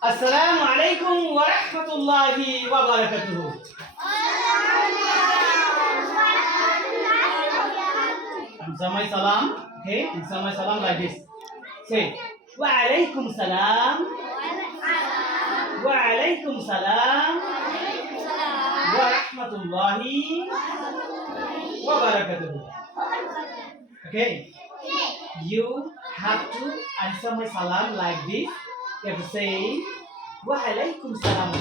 Assalamu alaikum wa rahmatullahi wa barakatuh. Answer my salam. Okay, answer my salam like this. Say, wa alaikum salam. Wa alaikum salam. Wa rahmatullahi wa barakatuh. Okay, you have to answer my salam like this. You have to say, wa alaikum salam.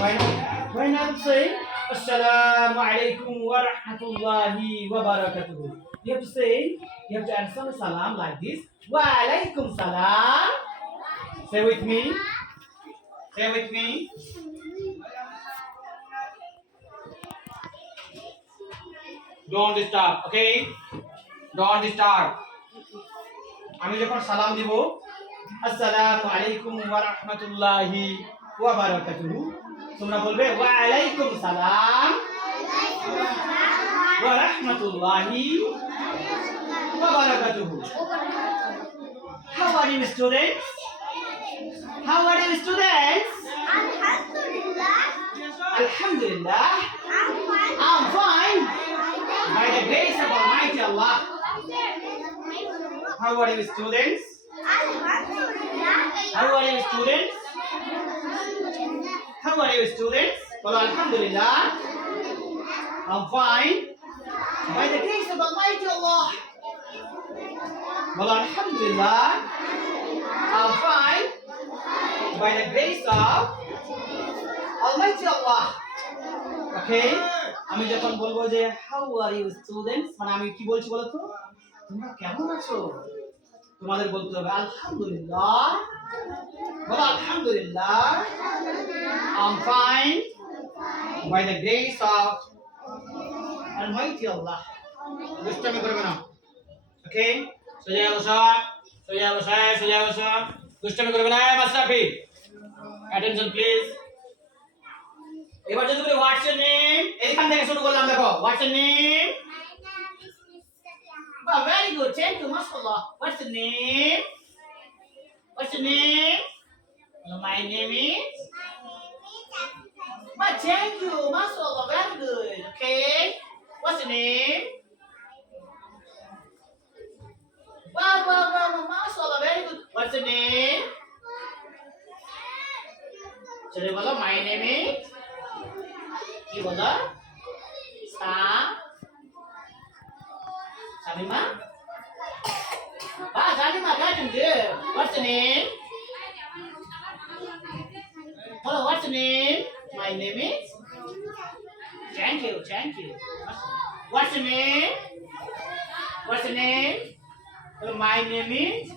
Why not say, assalamu alaikum wa rahmatullahi wa barakatuh? You have to say, you have to answer the salam like this. Wa alaikum salam. Say with me. Say with me. Don't disturb, okay? Don't disturb. আমি যখন সালাম দিব আসসালামু আলাইকুম ওয়া রাহমাতুল্লাহি ওয়া বারাকাতুহু তোমরা বলবে ওয়া আলাইকুম সালাম ওয়া রাহমাতুল্লাহি ওয়া বারাকাতুহু How are you students? How are you students? Alhamdulillah. I'm fine. By the grace of Almighty Allah. How are you students? How are you students? How are you students? Well, Alhamdulillah. I'm fine. By the grace of Almighty Allah. Well, Alhamdulillah. I'm fine. By the grace of Almighty Allah. Okay? আমি যখন বলবো যে how are you students মানে আমি কি বলছি বলো তো তোমরা কেমন আছো তোমাদের বলতে হবে আলহামদুলিল্লাহ বলো আলহামদুলিল্লাহ I'm fine by the grace of Almighty Allah দুষ্টামি করবে না ওকে সোজা বসো দুষ্টামি করবে না মাশরাফি অ্যাটেনশন প্লিজ এবার যদি বলি হোয়াটস ইওর নেম এইখান থেকে শুরু করলাম দেখো what's your name Wow, very good. Thank you, mashallah. What's the name? What's the name? Well, my name is. But thank you, mashallah. Very good. Okay. What's the name? Wow, mashallah. Very good. What's the name? Chale bolo, my name is. Ki bolo? Samima? Samima, got him good. What's the name? Hello, what's the name? My name is? Thank you. What's the name? What's the name? Hello, my name is?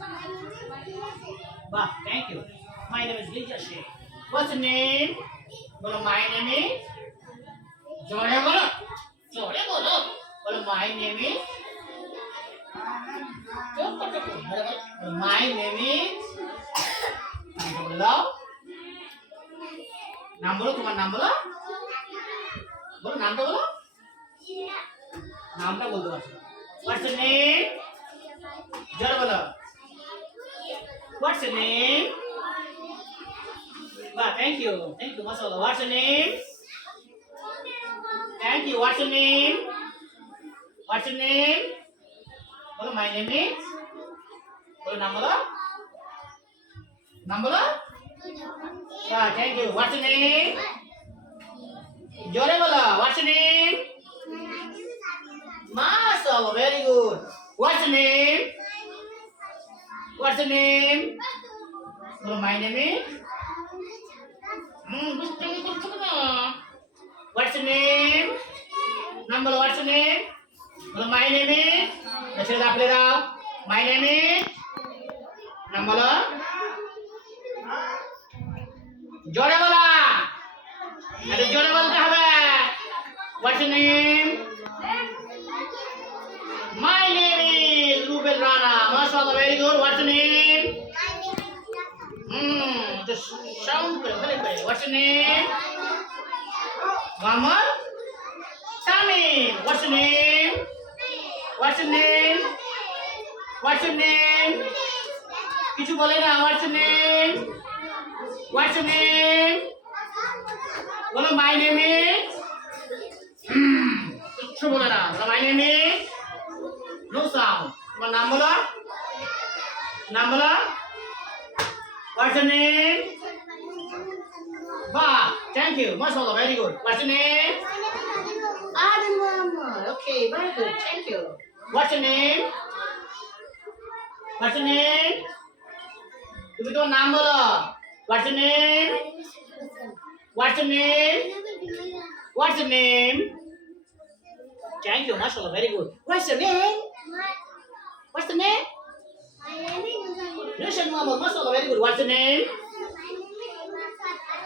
Wow, thank you. My name is Lija Sheikh. What's the name? Hello, my name is? Jore bolo. Hello, my name is? My name is নাম বলো তোমার নাম বলো নামটা বলো নামটা বলতে পারছো What's your name? জোরে বলো What's your name? Thank you mashallah What's your name? Thank you What's your name? বলো my name is বলো নাম বলো thank you What's your name? জোরে বলো What's your name? mashallah very good What's your name? বলো my name is What's your name? নাম বলো What's your name? বলো my name is ছেড়ে দাও my name is নাম বলো জোরে বলা আরে জোরে বলতে হবে What's your name? My name is Rubel Rana mashallah very good What's your name? Just sound করে What's your name? Muhammad Tamim What's your name? What's your name? কিছু বলে না What's your name? What's your name? বলো my name is কিচ্ছু বলে না my name is no sound তোমার নাম বলো What's your name? Ba, thank you. Mashallah, very good. What's your name? Adam Muhammad. Okay, very good. Thank you. What's your name? What's your name? তুমি তোমার নাম বলো What's your name? What's your name? What's your name? Thank you, mashallah, very good. What's your name? What's the name? Nushan Muhammad, mashallah, very good. What's your name?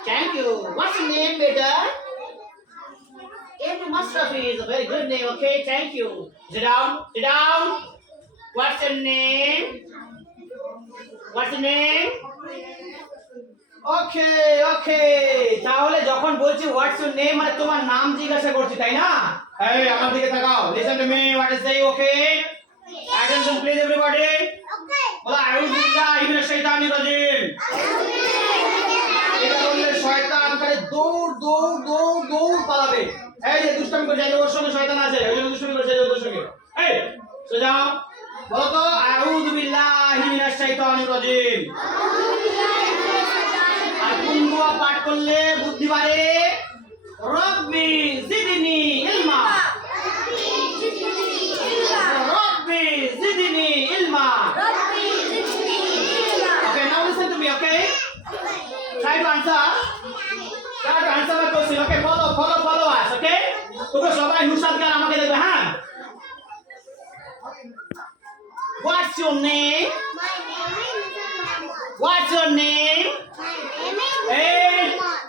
Thank you. What's your name, beta? Ibn Masrafi is a very good name. Okay, thank you. Sit down. Sit down. What's your name? What's your name? Okay. তাহলে যখন বলছি what's your name মানে তোমার নাম জিজ্ঞাসা করছি তাই না এই আমার দিকে তাকাও listen to me what is সেই ওকে অ্যাটেনশন প্লিজ এভরিবডি ওকে বলো আউযু বিল্লাহি মিনাশ শাইতানির রাজিম এটা বললে শয়তান করে দৌড় পালাবে এই যে দুষ্টামি করে যায় ওর সঙ্গে শয়তান আছে ওই জন্য দুষ্টামি করে যায় ওর সঙ্গে এই সোজাও বলো তো আউযু বিল্লাহি মিনাশ শাইতানির রাজিম আর কোন দোয়া পাঠ করলে বুদ্ধি বাড়ে রব্বি জিদনি ইলমা রব্বি জিদনি ইলমা Okay, now listen to me, okay? Try to answer my question. Okay, follow us, okay? তোমরা সবাই হুশার গান আমাকে দেখবে হ্যাঁ What's your name? What's your name?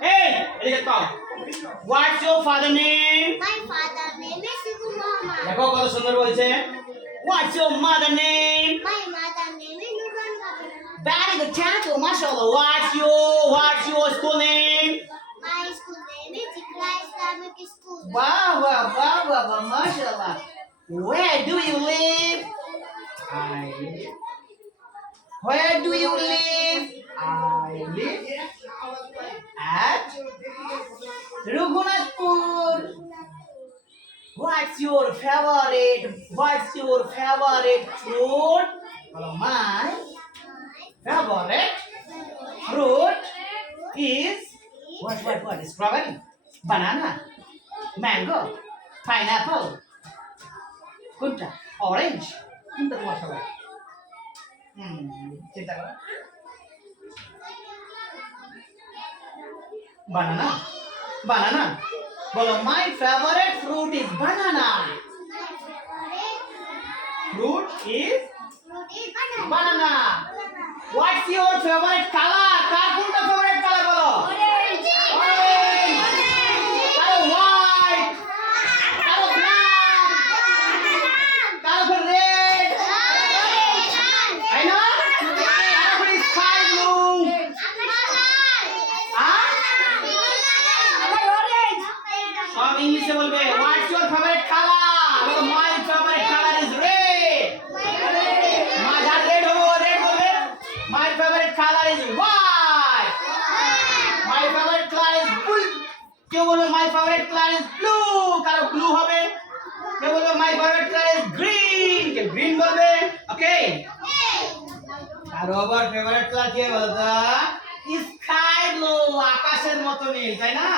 Hey, এদিকে তাও What's your father name? My father name is Ibn Muhammad. দেখো কত সুন্দর বলছে What's your mother name? My mother name is Nurhan Kabir. Very good, thank you, mashallah. What's your school name? My school name is Iqra Islamic School. Wow, mashallah. Where do you live? Where do you live? I live at Raghunathpur. What's your favorite fruit? Well, my favorite fruit is what? Strawberry, banana, mango, pineapple, kunta, orange. Kunta তোমার সবাই চিন্তা করো banana বলো my favorite fruit is banana fruit is banana what's your favorite color কার কোনটা favorite color বলো orange কালো white কালো black কালো red I know কালো sky blue সব ইংলিশে বলবে what's your favorite color বলো my favorite color is red মাঝার red বলবে my favorite color is white my favorite color is blue কেউ বলবে my favorite color is blue কারো blue হবে কেউ বলবে my favorite color is green K green বলবে ওকে আর আবার favorite color কি বলতো sky blue আকাশের মতো নীল তাই না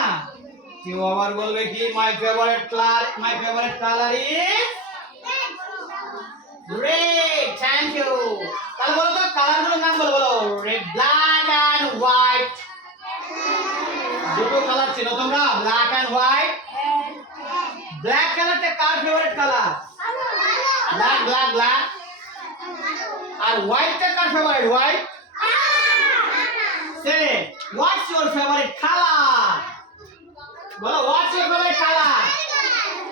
কেউ আবার বলবে কি my favorite color is red thank you তাহলে বলো তো কালার গুলোর নাম বলো red black and white দুটো কালার ছিল তোমরা black and white black কালারটা কার ফেভারিট কালার black আর white টা কার favourite white say what's your favorite color বলো what's your favorite color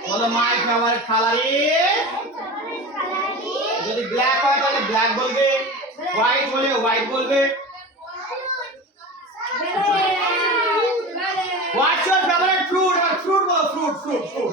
বলো my favorite color is যদি ব্ল্যাক হয় তাহলে ব্ল্যাক বলবে হোয়াইট হলে হোয়াইট বলবে হোয়াটস ইওর ফেভারিট ফ্রুট বলো ফ্রুট